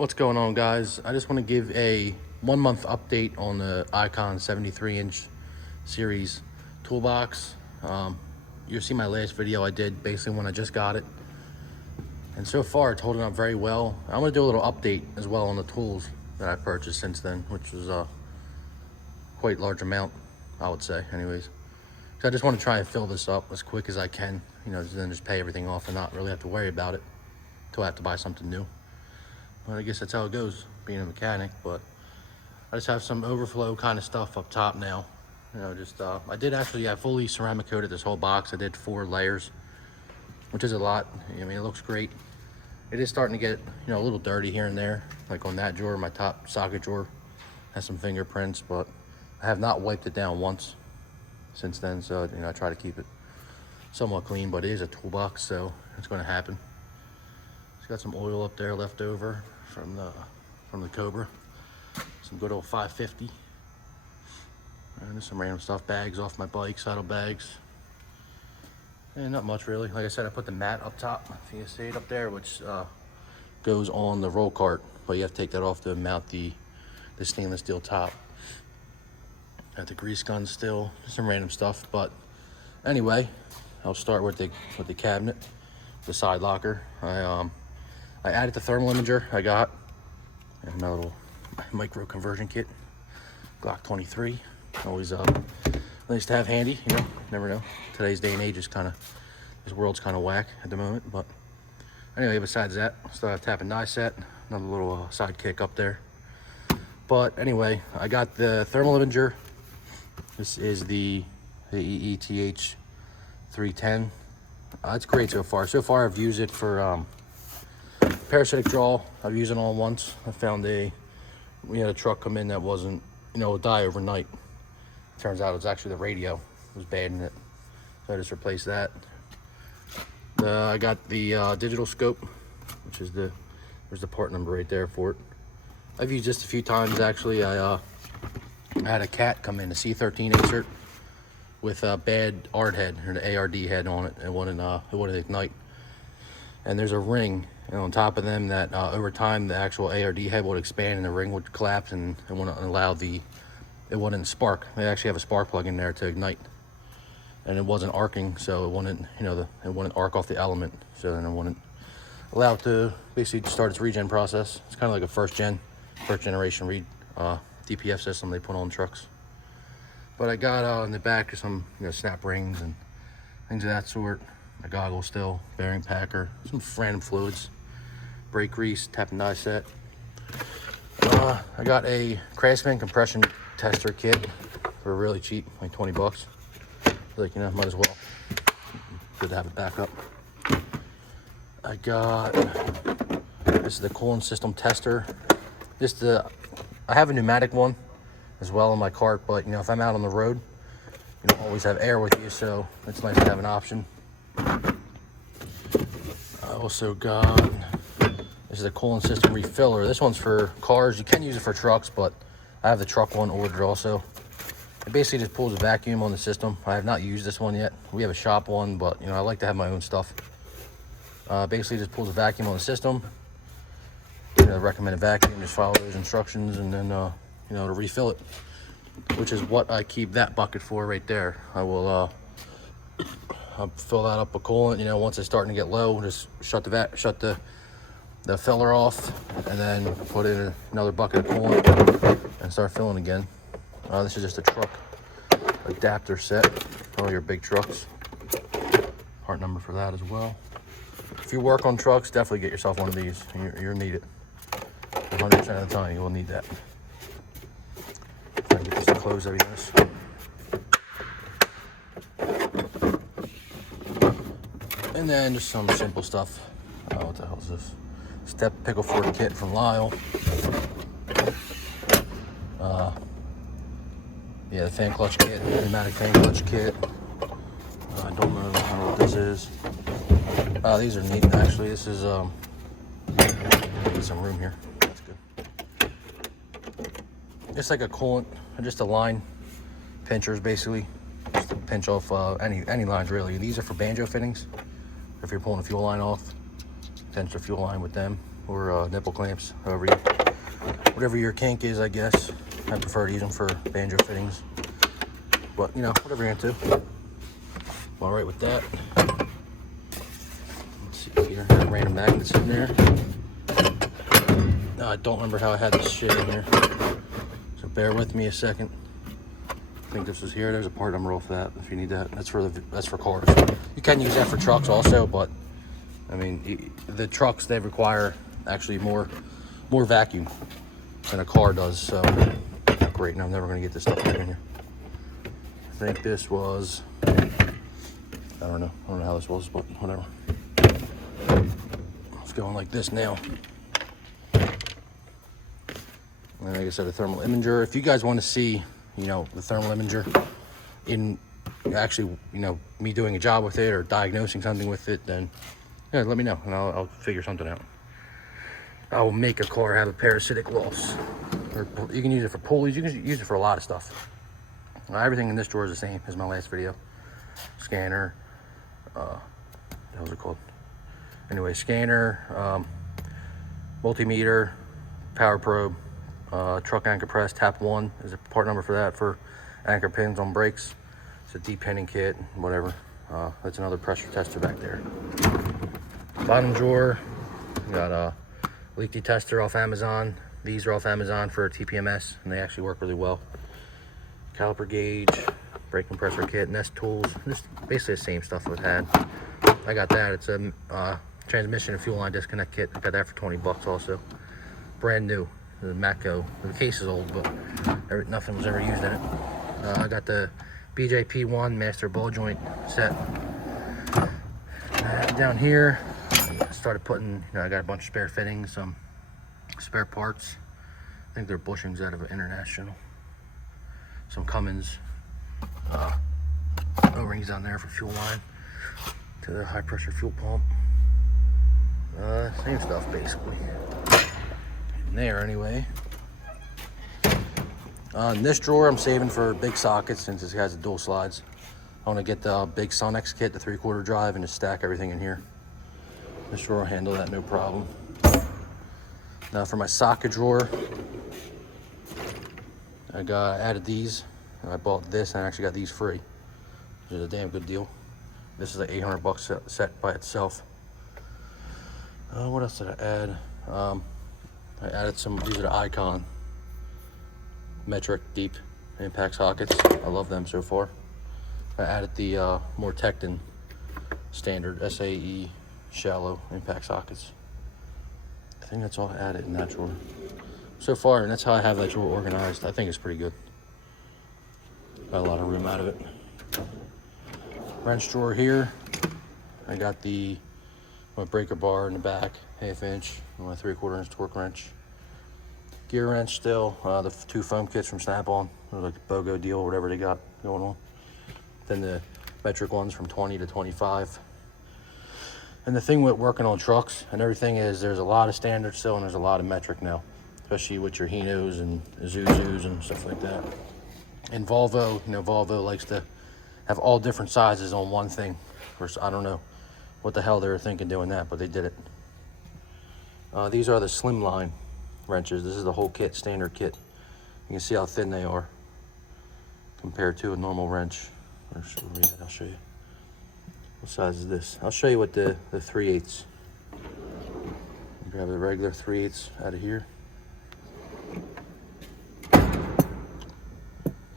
What's going on, guys? I just want to give a 1 month update on the Icon 73-inch series toolbox. You'll see my last video I did basically when I just got it, and so far it's holding up very well. I'm going to do a little update as well on the tools that I purchased since then, which was quite a large amount, I would say anyways. So I just want to try and fill this up as quick as I can, you know, then just pay everything off and not really have to worry about it until I have to buy something new. But I guess that's how it goes, being a mechanic. But I just have some overflow kind of stuff up top now. You know, just I did actually, I fully ceramic coated this whole box. I did 4 layers, which is a lot. I mean, it looks great. It is starting to get, you know, a little dirty here and there, like on that drawer. My top socket drawer has some fingerprints, but I have not wiped it down once since then. So, you know, I try to keep it somewhat clean, but it is a toolbox, so it's going to happen. It's got some oil up there left over from the Cobra. Some good old 550. And there's some random stuff, bags off my bike, saddle bags. And not much really. Like I said, I put the mat up top, if you see it up there, which goes on the roll cart, but you have to take that off to mount the stainless steel top. Got the grease gun still, some random stuff. But anyway, I'll start with the cabinet, the side locker. I added the thermal imager I got, and my little micro conversion kit, Glock 23. Always nice to have handy, you know, never know. Today's day and age is this world's kind of whack at the moment. But anyway, besides that, still have tap and die set, another little sidekick up there. But anyway, I got the thermal imager. This is the EETH 310. It's great so far. So far, I've used it for parasitic draw. I've used it all once. I found we had a truck come in that wasn't, you know, die overnight. Turns out it was actually the radio. It was bad in it. So I just replaced that. I got the digital scope, which is there's the part number right there for it. I've used this a few times actually. I had a cat come in, a C13 insert with a bad ARD head, or the ARD head on it. It wouldn't ignite. And there's a ring, and on top of them that over time the actual ARD head would expand and the ring would collapse, and it wouldn't allow it wouldn't spark. They actually have a spark plug in there to ignite, and it wasn't arcing, so it wouldn't, you know, it wouldn't arc off the element, so then it wouldn't allow it to basically start its regen process. It's kind of like a first generation DPF system they put on trucks. But I got in the back some, you know, snap rings and things of that sort. My goggles still, bearing packer, some random fluids, brake grease, tap and die set. I got a Craftsman compression tester kit for really cheap, like 20 bucks. Like, you know, might as well. Good to have it back up. I got, this is the coolant system tester. I have a pneumatic one as well in my cart, but you know, if I'm out on the road, you don't always have air with you, so it's nice to have an option. I also got, this is a coolant system refiller. This one's for cars. You can use it for trucks, but I have the truck one ordered also. It basically just pulls a vacuum on the system. I have not used this one yet. We have a shop one, but you know, I like to have my own stuff. Basically just pulls a vacuum on the system. You know, the recommended vacuum, just follow those instructions, and then you know, to refill it, which is what I keep that bucket for right there. I'll fill that up with coolant. You know, once it's starting to get low, just shut the filler off, and then put in another bucket of coolant and start filling again. This is just a truck adapter set for all your big trucks. Part number for that as well. If you work on trucks, definitely get yourself one of these. You'll need it. 100% of the time, you will need that. Try and get this to close, that'd be nice. And then just some simple stuff. What the hell is this? Step pickle fork kit from Lyle. Yeah, the fan clutch kit, pneumatic fan clutch kit. I don't know what this is. These are neat actually. This is there's some room here. That's good. It's like a coolant, just a line pinchers basically. Just to pinch off any lines really. These are for banjo fittings. If you're pulling a fuel line off, pinch the fuel line with them, or nipple clamps, whatever your kink is, I guess. I prefer to use them for banjo fittings, but you know, whatever you're into. All right with that. Let's see here, got random magnets in there. I don't remember how I had this shit in here, so bear with me a second. I think this is here. There's a part number off that if you need that. That's for cars. You can use that for trucks also, but I mean, the trucks, they require actually more vacuum than a car does. So great. Now I'm never going to get this stuff back in here. I think this was, I don't know how this was, but whatever. It's going like this now. And like I said, a thermal imager. If you guys want to see, you know, the thermal imager in actually, you know, me doing a job with it or diagnosing something with it, then yeah, let me know and I'll figure something out. I will make a car have a parasitic loss. Or you can use it for pulleys. You can use it for a lot of stuff. Everything in this drawer is the same as my last video. Scanner. What was it called? Anyway, scanner, multimeter, power probe, truck anchor press. Tap 1 is a part number for that, for anchor pins on brakes. It's a deep-pinning kit, whatever. That's another pressure tester back there. Bottom drawer, we got a leak detector off Amazon. These are off Amazon for TPMS, and they actually work really well. Caliper gauge, brake compressor kit, Nest tools. Just basically the same stuff I've had. I got that. It's a transmission and fuel line disconnect kit. I got that for 20 bucks also. Brand new. The Matco. The case is old, but nothing was ever used in it. I got the BJP1 master ball joint set. Down here, I started putting, you know, I got a bunch of spare fittings, some spare parts. I think they're bushings out of International. Some Cummins O-rings on there for fuel line to the high pressure fuel pump. Same stuff basically. In there anyway. In this drawer, I'm saving for big sockets since this has the dual slides. I want to get the big Sonex kit, the 3/4 drive, and just stack everything in here. This drawer will handle that no problem. Now for my socket drawer, I added these. I bought this and I actually got these free, which is a damn good deal. This is like 800 bucks set by itself. What else did I add? I added some, these are the Icon metric deep impact sockets. I love them so far. I added the more Tecton standard SAE shallow impact sockets. I think that's all I added in that drawer so far, and that's how I have that drawer organized. I think it's pretty good. Got a lot of room out of it. Wrench drawer here. I got my breaker bar in the back, 1/2 inch, and my 3/4 inch torque wrench. Gear wrench still, the 2 foam kits from Snap-on, like the BOGO deal, whatever they got going on. Then the metric ones from 20 to 25. And the thing with working on trucks and everything is there's a lot of standard still and there's a lot of metric now, especially with your Hinos and Isuzus and stuff like that. And Volvo, you know, Volvo likes to have all different sizes on one thing. Of course, I don't know what the hell they were thinking doing that, but they did it. These are the Slimline Wrenches. This is the whole kit, standard kit. You can see how thin they are compared to a normal wrench. I'll show you. What size is this? I'll show you what the 3/8. Grab a regular 3/8 out of here. If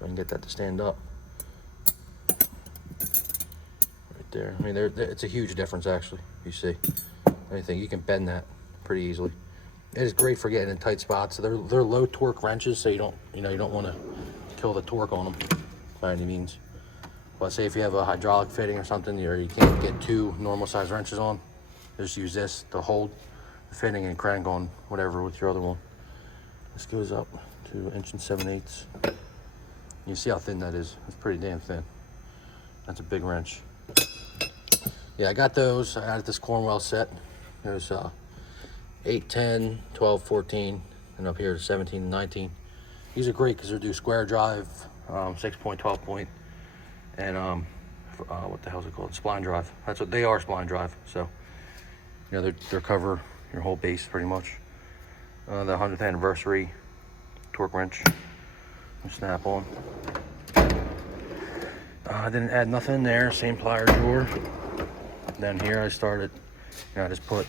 I can get that to stand up. Right there. I mean, it's a huge difference actually. You see, anything you can bend that pretty easily. It is great for getting in tight spots. They're low torque wrenches, so you don't want to kill the torque on them by any means. But say if you have a hydraulic fitting or something, or you can't get 2 normal size wrenches on, just use this to hold the fitting and crank on whatever with your other one. This goes up to 1 7/8 inches. You see how thin that is? It's pretty damn thin. That's a big wrench. Yeah, I got those. I added this Cornwell set. There's 8, 10, 12, 14, and up here 17 and 19. These are great because they do square drive, 6-point, 12-point, and what the hell is it called? Spline drive. That's what they are, spline drive. So, you know, they're cover your whole base pretty much. The 100th anniversary torque wrench, snap on. I didn't add nothing in there, same plier drawer. Then here I started, I just put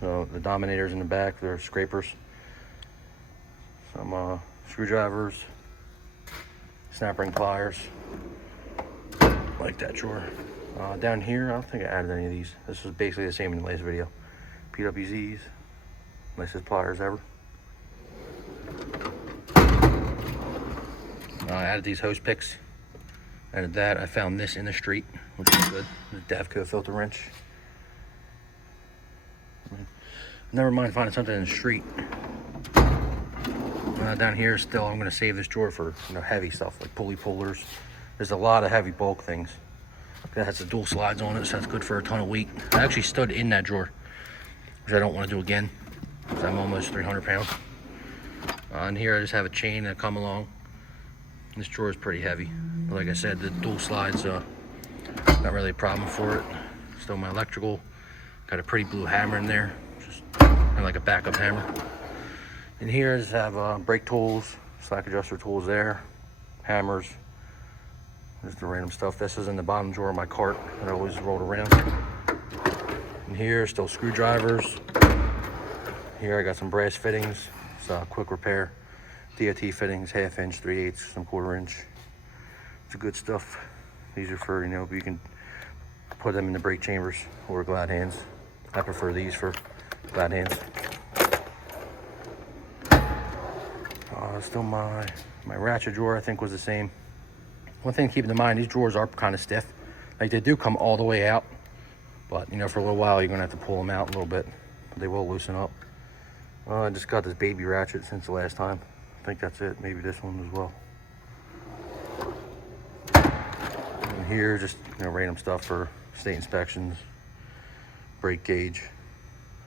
the dominators in the back, they're scrapers, some screwdrivers, snap ring pliers, like that drawer. Down here, I don't think I added any of these. This was basically the same in the last video. PWZs, nicest pliers ever. I added these hose picks. Added that. I found this in the street, which is good. The Davco filter wrench. Never mind finding something in the street. Down here still, I'm going to save this drawer for heavy stuff like pulley pullers. There's a lot of heavy bulk things. That has the dual slides on it, so that's good for a ton of weight. I actually stood in that drawer, which I don't want to do again, because I'm almost 300 pounds. And here I just have a chain that come along. This drawer is pretty heavy. But like I said, the dual slides, not really a problem for it. Still my electrical. Got a pretty blue hammer in there, just kind of like a backup hammer. And here I just have brake tools, slack adjuster tools there, hammers, just the random stuff. This is in the bottom drawer of my cart that I always rolled around. And here, still screwdrivers. Here I got some brass fittings, so quick repair. DOT fittings, 1/2 inch, 3/8, some 1/4 inch. It's good stuff. These are for, you can put them in the brake chambers or glad hands. I prefer these for glad hands. Still my ratchet drawer, I think, was the same. One thing to keep in mind, these drawers are kind of stiff. Like, they do come all the way out, but for a little while you're gonna have to pull them out a little bit. But they will loosen up. I just got this baby ratchet since the last time. I think that's it. Maybe this one as well. And here, just random stuff for state inspections, brake gauge,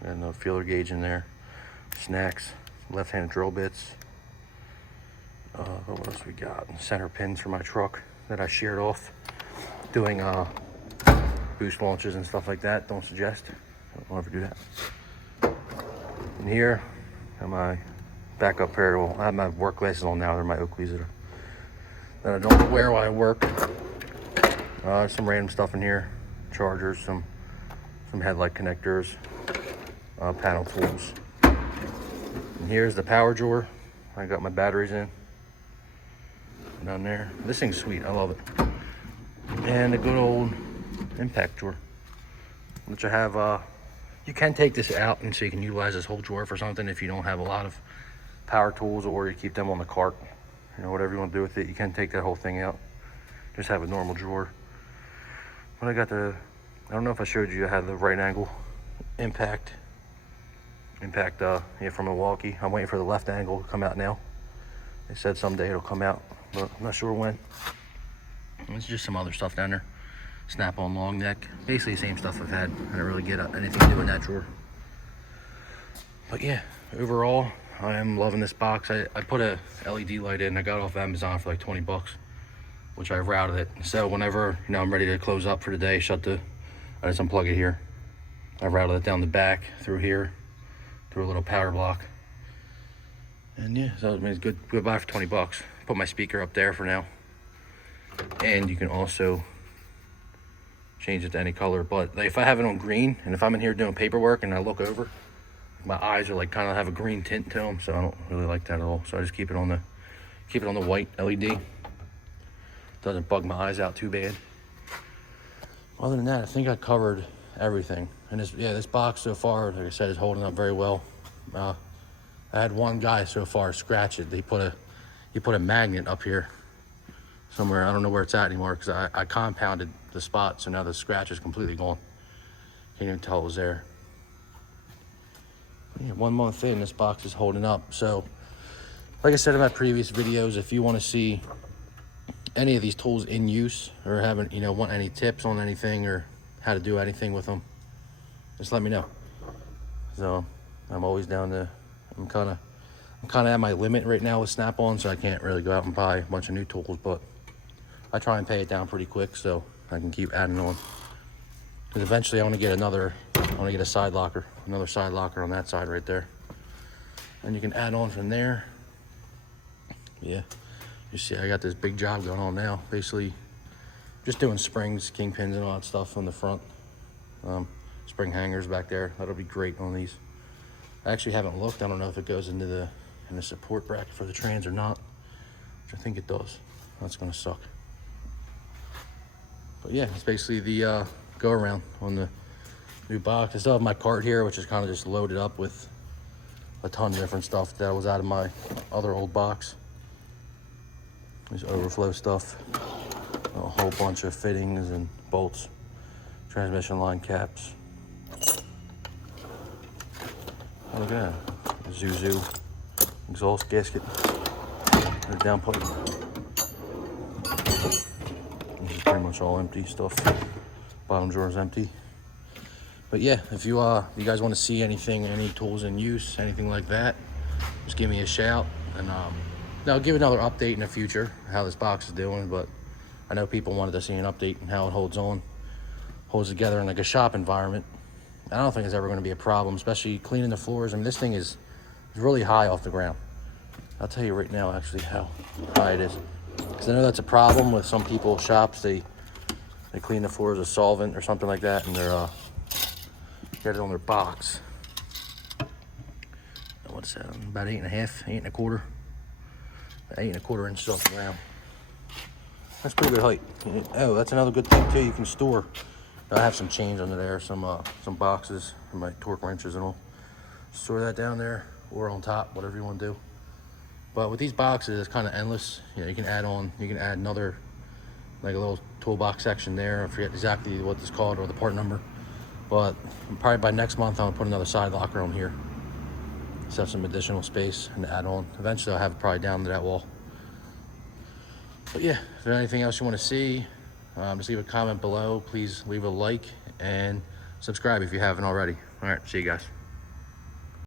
and a feeler gauge in there, snacks, left-handed drill bits. What else we got? Center pins for my truck that I sheared off doing boost launches and stuff like that. Don't suggest. Don't ever do that. And here are my backup pair. Well, I have my work glasses on now. They're my Oakleys that I don't wear while I work. Some random stuff in here. Chargers, some headlight connectors, panel tools. And here's the power drawer. I got my batteries in. Down there. This thing's sweet. I love it. And a good old impact drawer, which I have. You can take this out, and so you can utilize this whole drawer for something if you don't have a lot of power tools, or you keep them on the cart. Whatever you want to do with it, you can take that whole thing out. Just have a normal drawer. But I got I don't know if I showed you, I had the right angle impact from Milwaukee. I'm waiting for the left angle to come out now. They said someday it'll come out, but I'm not sure when. It's just some other stuff down there. Snap-on long neck. Basically the same stuff I've had. I didn't really get anything to do in that drawer. But yeah, overall, I am loving this box. I put a LED light in. I got it off Amazon for like 20 bucks, which I routed it. So whenever, I'm ready to close up for the day, I just unplug it here. I routed it down the back, through here, through a little power block. And yeah, so it means good buy for 20 bucks. Put my speaker up there for now. And you can also change it to any color. But like, if I have it on green, and if I'm in here doing paperwork and I look over, my eyes are like kind of have a green tint to them, so I don't really like that at all. So I just keep it on the white LED. Doesn't bug my eyes out too bad. Other than that, I think I covered everything. And this box so far, like I said, is holding up very well. I had one guy so far scratch it. He put a magnet up here somewhere. I don't know where it's at anymore, because I compounded the spot, so now the scratch is completely gone. Can't even tell it was there. Yeah, 1 month in, this box is holding up. So like I said in my previous videos, if you want to see any of these tools in use, or haven't want any tips on anything or how to do anything with them, just let me know. So I'm always down to, I'm kind of at my limit right now with Snap-on, so I can't really go out and buy a bunch of new tools, but I try and pay it down pretty quick so I can keep adding on. Because eventually I want to get a side locker, another side locker on that side right there. And you can add on from there. Yeah, you see I got this big job going on now. Basically just doing springs, kingpins and all that stuff on the front. Spring hangers back there. That'll be great on these. I actually haven't looked. I don't know if it goes into the support bracket for the trans or not, which I think it does. That's gonna suck. But yeah, it's basically the go around on the new box. I still have my cart here, which is kind of just loaded up with a ton of different stuff that was out of my other old box. There's overflow stuff, a whole bunch of fittings and bolts, transmission line caps. Oh, look at that, Zuzu exhaust gasket, and a downpipe. This is pretty much all empty stuff. Bottom drawer is empty. But yeah, if you guys want to see anything, any tools in use, anything like that, just give me a shout, and I'll give another update in the future how this box is doing. But I know people wanted to see an update and how it holds together in like a shop environment. I don't think it's ever going to be a problem, especially cleaning the floors. I mean, this thing is really high off the ground. I'll tell you right now actually how high it is, because I know that's a problem with some people's shops. They clean the floors with solvent or something like that, and they're get it on their box. What's that? About 8.5, 8.25, 8.25 inches off the ground. That's pretty good height. Oh, that's another good thing too. You can store. I have some chains under there, some boxes, and my torque wrenches and all. Store that down there or on top, whatever you want to do. But with these boxes, it's kind of endless. You know, you can add another, like a little toolbox section there. I forget exactly what it's called or the part number. But probably by next month, I'm gonna put another side locker on here. So have some additional space and add on. Eventually, I'll have it probably down to that wall. But yeah, if there's anything else you want to see, just leave a comment below. Please leave a like and subscribe if you haven't already. All right, see you guys.